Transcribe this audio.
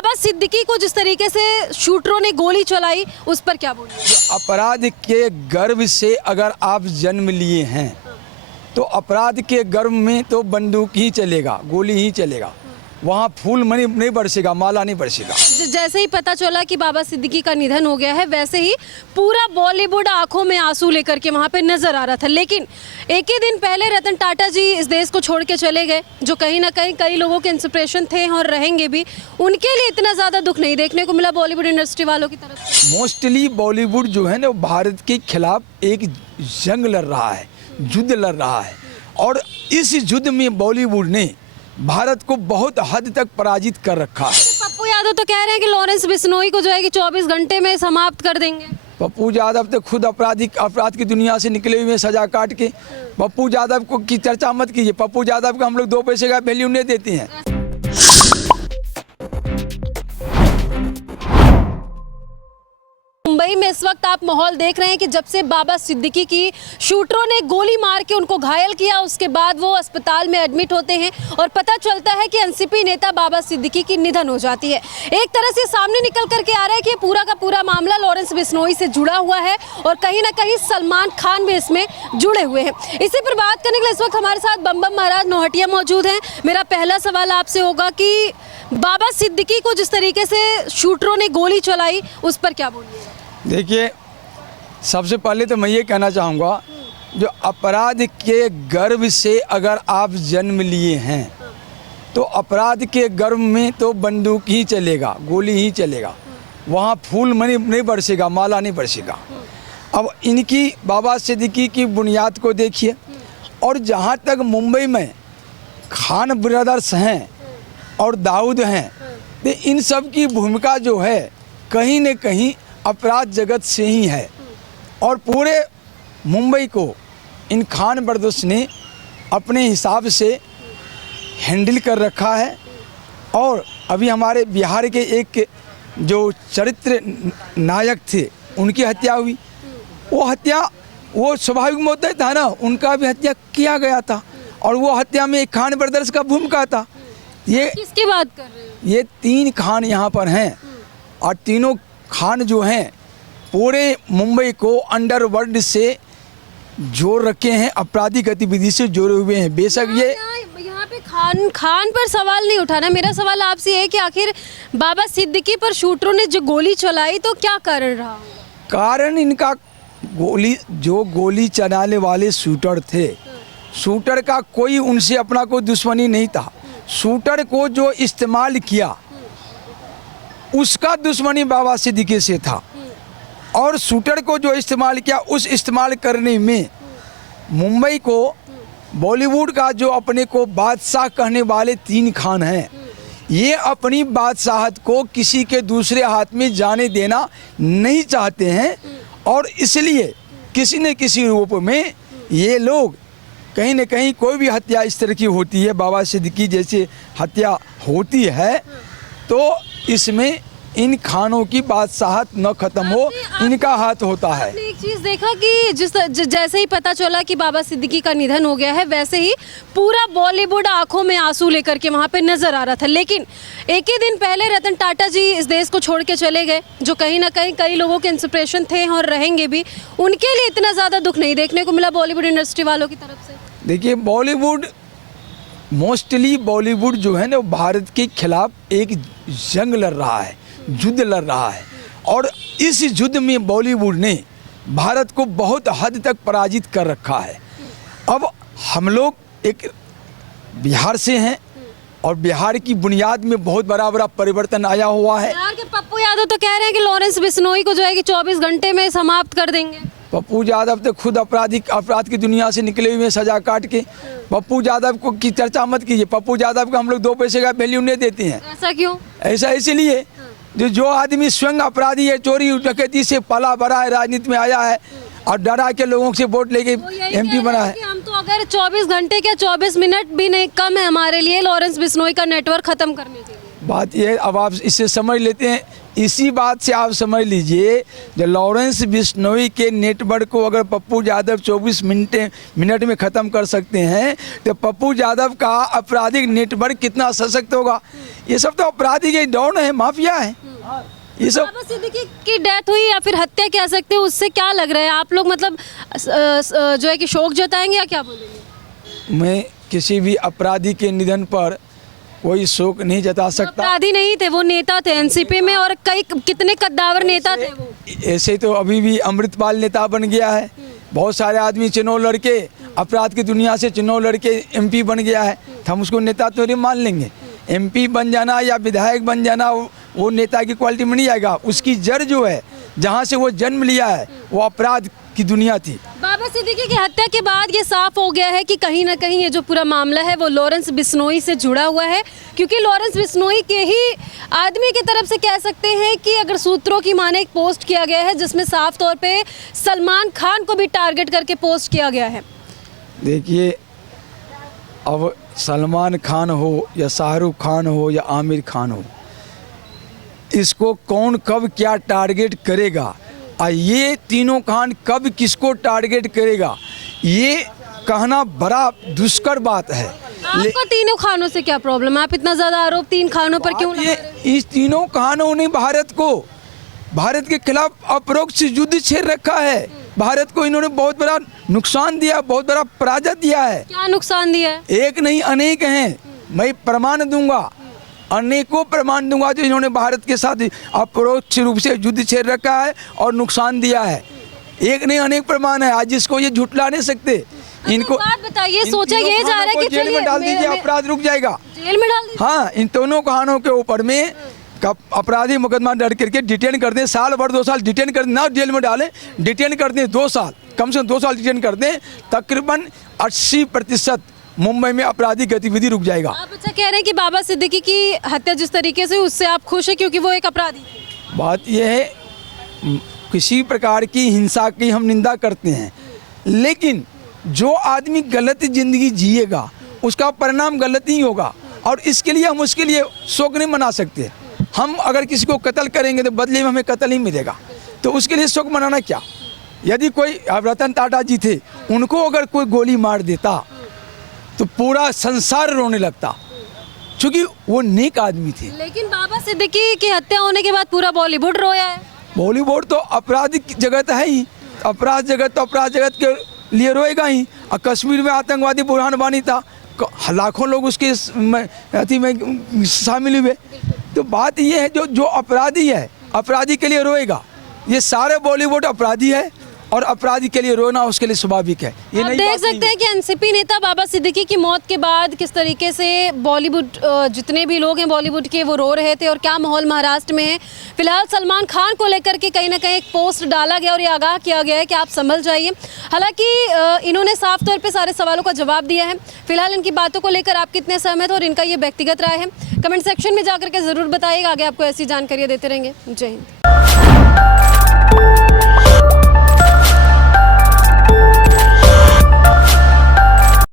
बाबा सिद्दीकी को जिस तरीके से शूटरों ने गोली चलाई उस पर क्या बोलिए? अपराध के गर्भ से अगर आप जन्म लिए हैं तो अपराध के गर्भ में तो बंदूक ही चलेगा, गोली ही चलेगा, वहाँ फूल मनी नहीं बरसेगा, माला नहीं बरसेगा। जैसे ही पता चला कि बाबा सिद्दीकी का निधन हो गया है वैसे ही पूरा बॉलीवुड आंखों में आंसू लेकर के वहाँ पे नजर आ रहा था। लेकिन एक ही दिन पहले रतन टाटा जी इस देश को छोड़ के चले गए, जो कहीं ना कहीं कई लोगों के इंस्पिरेशन थे और रहेंगे भी। उनके लिए इतना ज़्यादा दुख नहीं देखने को मिला बॉलीवुड इंडस्ट्री वालों की तरफ से। मोस्टली बॉलीवुड जो है ना भारत के खिलाफ एक जंग लड़ रहा है, युद्ध लड़ रहा है, और इस युद्ध में बॉलीवुड ने भारत को बहुत हद तक पराजित कर रखा है। पप्पू यादव तो कह रहे हैं कि लॉरेंस बिश्नोई को जो है कि 24 घंटे में समाप्त कर देंगे। पप्पू यादव तो खुद अपराध की दुनिया से निकले हुए हैं सजा काट के। पप्पू यादव को की चर्चा मत कीजिए, पप्पू यादव को हम लोग 2 पैसे का वैल्यू नहीं देते हैं। मुंबई में इस वक्त आप माहौल देख रहे हैं कि जब से बाबा सिद्दीकी की शूटरों ने गोली मार के उनको घायल किया, उसके बाद वो अस्पताल में एडमिट होते हैं और पता चलता है कि एनसीपी नेता बाबा सिद्दीकी की निधन हो जाती है। एक तरह से सामने निकल करके आ रहा है कि पूरा का पूरा मामला लॉरेंस बिश्नोई से जुड़ा हुआ है और कहीं ना कहीं सलमान खान भी इसमें जुड़े हुए हैं। इसी पर बात करने के लिए इस वक्त हमारे साथ बम बम महाराज नौहटिया मौजूद हैं। मेरा पहला सवाल आपसे होगा कि बाबा सिद्दीकी को जिस तरीके से शूटरों ने गोली चलाई उस पर क्या बोलिए? देखिए, सबसे पहले तो मैं ये कहना चाहूँगा, जो अपराध के गर्भ से अगर आप जन्म लिए हैं तो अपराध के गर्भ में तो बंदूक ही चलेगा, गोली ही चलेगा, वहाँ फूल मनी नहीं बरसेगा, माला नहीं बरसेगा। अब इनकी बाबा सिद्दीकी की बुनियाद को देखिए, और जहाँ तक मुंबई में खान ब्रदर्स हैं और दाऊद हैं, तो इन सब की भूमिका जो है कहीं न कहीं अपराध जगत से ही है, और पूरे मुंबई को इन खान ब्रदर्स ने अपने हिसाब से हैंडल कर रखा है। और अभी हमारे बिहार के एक जो चरित्र नायक थे उनकी हत्या हुई, वो स्वाभाविक मौत था ना, उनका भी हत्या किया गया था, और वो हत्या में एक खान ब्रदर्स का भूमिका था। ये किसकी बात कर रहे हैं? ये 3 खान यहाँ पर हैं, और तीनों खान जो हैं पूरे मुंबई को अंडरवर्ल्ड से जोड़ रखे हैं, आपराधिक गतिविधि से जोड़े हुए हैं। बेशक ये यहाँ पे खान पर सवाल नहीं उठाना, मेरा सवाल आपसे है कि आखिर बाबा सिद्दीकी पर शूटरों ने जो गोली चलाई तो क्या कारण रहा? कारण इनका गोली चलाने वाले शूटर थे, शूटर का कोई उनसे अपना कोई दुश्मनी नहीं था। शूटर को जो इस्तेमाल किया उसका दुश्मनी बाबा सिद्दीकी से था, और शूटर को जो इस्तेमाल किया उस इस्तेमाल करने में मुंबई को बॉलीवुड का जो अपने को बादशाह कहने वाले 3 खान हैं, ये अपनी बादशाहत को किसी के दूसरे हाथ में जाने देना नहीं चाहते हैं, और इसलिए किसी न किसी रूप में ये लोग कहीं न कहीं कोई भी हत्या इस तरह की होती है, बाबा सिद्दीकी जैसे हत्या होती है, तो इसमें इन खानों की बादशाहत न खत्म हो, इनका हाथ होता है। आपने एक चीज देखा कि जैसे ही पता चला कि बाबा सिद्दीकी का निधन हो गया है वैसे ही पूरा बॉलीवुड आंखों में आंसू लेकर के वहाँ पे नजर आ रहा था। लेकिन एक ही दिन पहले रतन टाटा जी इस देश को छोड़ के चले गए, जो कहीं ना कहीं कई लोगों के इंस्पिरेशन थे और रहेंगे भी। उनके लिए इतना ज़्यादा दुख नहीं देखने को मिला बॉलीवुड इंडस्ट्री वालों की तरफ से। देखिए, मोस्टली बॉलीवुड जो है ना भारत के खिलाफ एक जंग लड़ रहा है, युद्ध लड़ रहा है, और इस युद्ध में बॉलीवुड ने भारत को बहुत हद तक पराजित कर रखा है। अब हम लोग एक बिहार से हैं, और बिहार की बुनियाद में बहुत बड़ा परिवर्तन आया हुआ है। बिहार के पप्पू यादव तो कह रहे हैं कि लॉरेंस बिश्नोई को जो है कि 24 घंटे में समाप्त कर देंगे। पप्पू यादव तो खुद अपराध की दुनिया से निकले हुए हैं सजा काट के। पप्पू यादव को की चर्चा मत कीजिए, पप्पू यादव को हम लोग 2 पैसे का वैल्यू नहीं देते हैं। ऐसा क्यों? ऐसा इसलिए जो आदमी स्वयं अपराधी है, चोरी डकैती से पला बड़ा है, राजनीति में आया है और डरा के लोगों से वोट लेके MP बना है। हम तो अगर 24 घंटे क्या 24 मिनट भी नहीं कम है हमारे लिए लॉरेंस बिश्नोई का नेटवर्क खत्म करने के लिए। बात यह है, अब आप इससे समझ लेते हैं, इसी बात से आप समझ लीजिए, जो लॉरेंस बिश्नोई के नेटवर्क को अगर पप्पू यादव 24 मिनट में ख़त्म कर सकते हैं, तो पप्पू यादव का आपराधिक नेटवर्क कितना सशक्त होगा। ये सब तो अपराधी के डॉन है, माफिया है ये सब। बाबा सिद्दीकी की डेथ हुई या फिर हत्या कह सकते हैं, उससे क्या लग रहा है आप लोग, मतलब जो है कि शोक जताएंगे या क्या बोलेंगे? मैं किसी भी अपराधी के निधन पर कोई शोक नहीं जता सकता। अपराधी नहीं थे, वो नेता थे एनसीपी में, और कई कितने कद्दावर नेता थे वो। ऐसे तो अभी भी अमृतपाल नेता बन गया है, बहुत सारे आदमी चुनाव लड़के अपराध की दुनिया से चुनाव लड़के एमपी बन गया है, तो हम उसको नेता तो नहीं मान लेंगे। एमपी बन जाना या विधायक बन जाना वो नेता की क्वालिटी में नहीं आएगा। उसकी जड़ जो है, जहाँ से वो जन्म लिया है, वो अपराध की दुनिया थी। बाबा सिद्दीकी की हत्या के बाद ये साफ हो गया है कि कहीं ना कहीं ये जो पूरा मामला है वो लॉरेंस बिश्नोई से जुड़ा हुआ है, क्योंकि लॉरेंस बिश्नोई के ही आदमी की तरफ से कह सकते हैं कि अगर सूत्रों की माने एक पोस्ट किया गया है जिसमें साफ तौर पे सलमान खान को भी टारगेट करके पोस्ट किया गया है। देखिए, अब सलमान खान हो या शाहरुख खान हो या आमिर खान हो, इसको कौन कब क्या टारगेट करेगा, और ये तीनों खान कब किसको टारगेट करेगा, ये कहना बड़ा दुष्कर बात है। आपको तीनों खानों से क्या प्रॉब्लम है? आप इतना ज्यादा आरोप तीन खानों पर क्यों लगा रहे हैं? इस तीनों खानों ने भारत के खिलाफ अपरोक्ष युद्ध छेड़ रखा है। भारत को इन्होंने बहुत बड़ा नुकसान दिया, बहुत बड़ा पराजय दिया है। क्या नुकसान दिया है? एक नहीं अनेक हैं, मैं प्रमाण दूंगा, अनेकों प्रमाण दूंगा जो इन्होंने भारत के साथ अपरोक्ष रूप से युद्ध छेड़ रखा है और नुकसान दिया है। एक नहीं अनेक प्रमाण है, आज जिसको ये झुटला नहीं सकते। इनको बात बताइए, सोचा ये जा रहा है कि जेल में डाल दीजिए, अपराध रुक जाएगा। जेल में डाल दीजिए। हाँ, इन दोनों कहानों के ऊपर में अपराधी मुकदमा दर्ज करके डिटेन कर दें, साल भर 2 साल डिटेन कर दें, ना जेल में डालें, डिटेन कर दें 2 साल, कम से कम 2 साल डिटेन कर दें, तकरीबन 80% मुंबई में आपराधिक गतिविधि रुक जाएगा। आप अच्छा कह रहे हैं कि बाबा सिद्दीकी की हत्या जिस तरीके से, उससे आप खुश हैं क्योंकि वो एक अपराधी थे? बात यह है, किसी प्रकार की हिंसा की हम निंदा करते हैं, लेकिन जो आदमी गलत जिंदगी जिएगा उसका परिणाम गलत ही होगा, और इसके लिए हम उसके लिए शोक नहीं मना सकते। हम अगर किसी को कत्ल करेंगे तो बदले में हमें कत्ल ही मिलेगा, तो उसके लिए शोक मनाना क्या। यदि कोई, अब रतन टाटा जी थे, उनको अगर कोई गोली मार देता तो पूरा संसार रोने लगता, क्योंकि वो नेक आदमी थे। लेकिन बाबा सिद्दीकी की हत्या होने के बाद पूरा बॉलीवुड रोया है। बॉलीवुड तो आपराधिक जगत है ही, अपराध जगत तो अपराध जगत के लिए रोएगा ही। और कश्मीर में आतंकवादी बुरहान वानी था, लाखों लोग उसके अति में शामिल हुए। तो बात ये है, जो अपराधी है, अपराधी के लिए रोएगा। ये सारे बॉलीवुड अपराधी है और अपराधी के लिए रोना उसके लिए स्वाभाविक है। ये आप नहीं देख सकते हैं कि एनसीपी नेता बाबा सिद्दीकी की मौत के बाद किस तरीके से बॉलीवुड, जितने भी लोग हैं बॉलीवुड के, वो रो रहे थे, और क्या माहौल महाराष्ट्र में है। फिलहाल सलमान खान को लेकर के कहीं ना कहीं एक पोस्ट डाला गया और ये आगाह किया गया है कि आप संभल जाइए। हालांकि इन्होंने साफ तौर पर सारे सवालों का जवाब दिया है। फिलहाल इनकी बातों को लेकर आप कितने सहमत हो और इनका ये व्यक्तिगत राय है, कमेंट सेक्शन में जाकर के ज़रूर बताइएगा। आगे आपको ऐसी जानकारियाँ देते रहेंगे। जय हिंद।